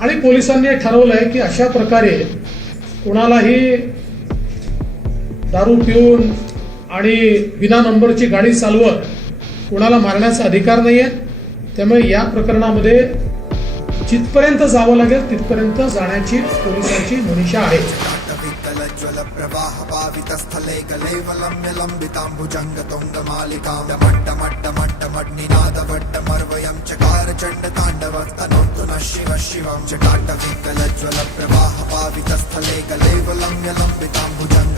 आणि पोलिसांनी ठरवलंय की अशा प्रकारे कुणालाही दारू पिऊन आणि विना नंबरची गाडी चालवत कुणाला मारण्याचा अधिकार नाहीये. त्यामुळे या प्रकरणामध्ये जिथपर्यंत जावं लागेल तिथपर्यंत जाण्याची पोलिसांची मनीषा आहे. विकलज्वल प्रवाह पावितस्थले कलेवलम्य लम्बिताम्बुजङ्ग तुङ्गमालिकां डमट्टमट्टमट्टमट्निनादवट्टमर्वयं चकार चण्ड ताण्डवस्तनोतु शिव शिवं चटाटविकलज्वल प्रवाह पावितस्थले कलेवलम्य लम्बिताम्बुजङ्ग